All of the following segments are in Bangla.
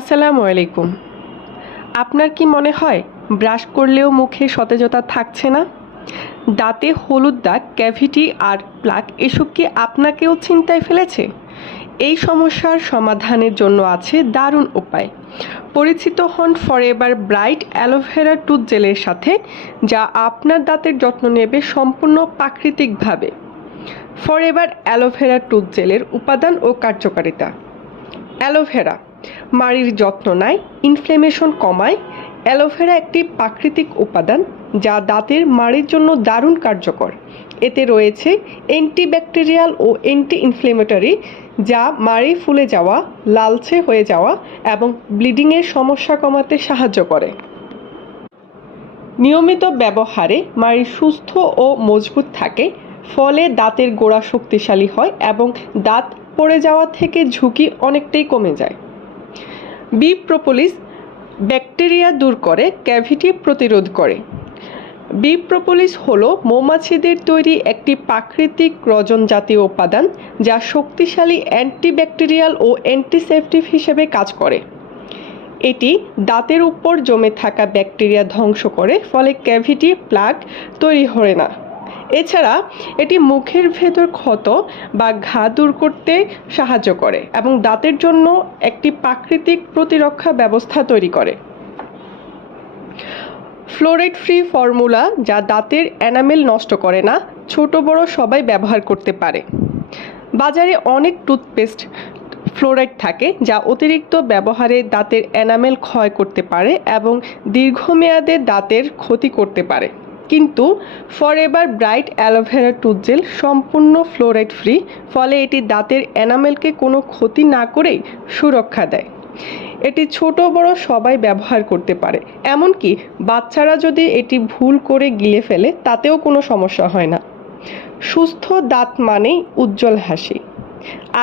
আসসালামু আলাইকুম। আপনার কি মনে হয় ব্রাশ করলেও মুখে সতেজতা থাকছে না? দাঁতে হলুদ দাগ, ক্যাভিটি আর প্লাক এসব কি আপনাকেও চিন্তায় ফেলেছে? এই সমস্যার সমাধানের জন্য আছে দারুণ উপায়। পরিচিত হন ফরএভার ব্রাইট অ্যালোভেরা টুথ জেলের সাথে, যা আপনার দাঁতের যত্ন নেবে সম্পূর্ণ প্রাকৃতিকভাবে। ফরএভার অ্যালোভেরা টুথ জেলের উপাদান ও কার্যকারিতা। অ্যালোভেরা মাড়ির যত্ন নেয়, ইনফ্লেমেশন কমায়। অ্যালোভেরা একটি প্রাকৃতিক উপাদান যা দাঁতের মাড়ির জন্য দারুণ কার্যকর। এতে রয়েছে অ্যান্টিব্যাকটেরিয়াল ও অ্যান্টি ইনফ্লেমেটরি, যা মাড়ি ফুলে যাওয়া, লালচে হয়ে যাওয়া এবং ব্লিডিংয়ের সমস্যা কমাতে সাহায্য করে। নিয়মিত ব্যবহারে মাড়ি সুস্থ ও মজবুত থাকে, ফলে দাঁতের গোড়া শক্তিশালী হয় এবং দাঁত পড়ে যাওয়া থেকে ঝুঁকি অনেকটাই কমে যায়। বি প্রোপোলিস ব্যাকটেরিয়া দূর করে, ক্যাভিটি প্রতিরোধ করে। বি প্রোপোলিস হলো মৌমাছিদের তৈরি একটি প্রাকৃতিক রজন জাতীয় উপাদান, যা শক্তিশালী অ্যান্টিব্যাকটেরিয়াল ও অ্যান্টিসেপটিক হিসেবে কাজ করে। এটি দাঁতের উপর জমে থাকা ব্যাকটেরিয়া ধ্বংস করে, ফলে ক্যাভিটি প্লাক তৈরি হয় না। এছাড়া এটি মুখের ভেতর ক্ষত বা ঘা দূর করতে সাহায্য করে এবং দাঁতের জন্য একটি প্রাকৃতিক প্রতিরক্ষা ব্যবস্থা তৈরি করে। ফ্লোরাইড ফ্রি ফর্মুলা, যা দাঁতের এনামেল নষ্ট করে না, ছোট বড় সবাই ব্যবহার করতে পারে। বাজারে অনেক টুথপেস্ট ফ্লোরাইড থাকে, যা অতিরিক্ত ব্যবহারে দাঁতের এনামেল ক্ষয় করতে পারে এবং দীর্ঘমেয়াদে দাঁতের ক্ষতি করতে পারে। কিন্তু Forever Bright aloe vera tooth gel সম্পূর্ণ ফ্লোরাইড ফ্রি, ফলে এটি দাঁতের এনামেলকে কোনো ক্ষতি না করেই সুরক্ষা দেয়। এটি ছোট বড় সবাই ব্যবহার করতে পারে, এমনকি বাচ্চারা যদি এটি ভুল করে গিলে ফেলে তাতেও কোনো সমস্যা হয় না। সুস্থ দাঁত মানেই উজ্জ্বল হাসি।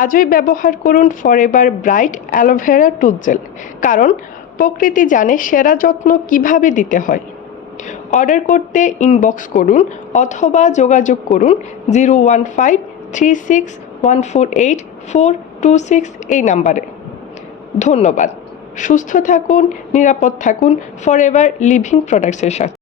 আজই ব্যবহার করুন Forever Bright aloe vera tooth gel, কারণ প্রকৃতি জানে সেরা যত্ন কিভাবে দিতে হয়। অর্ডার করতে ইনবক্স করুন অথবা যোগাযোগ করুন 01536148426 এই নাম্বারে। ধন্যবাদ। সুস্থ থাকুন, নিরাপদ থাকুন ফরএভার লিভিং প্রোডাক্টসের সাথে।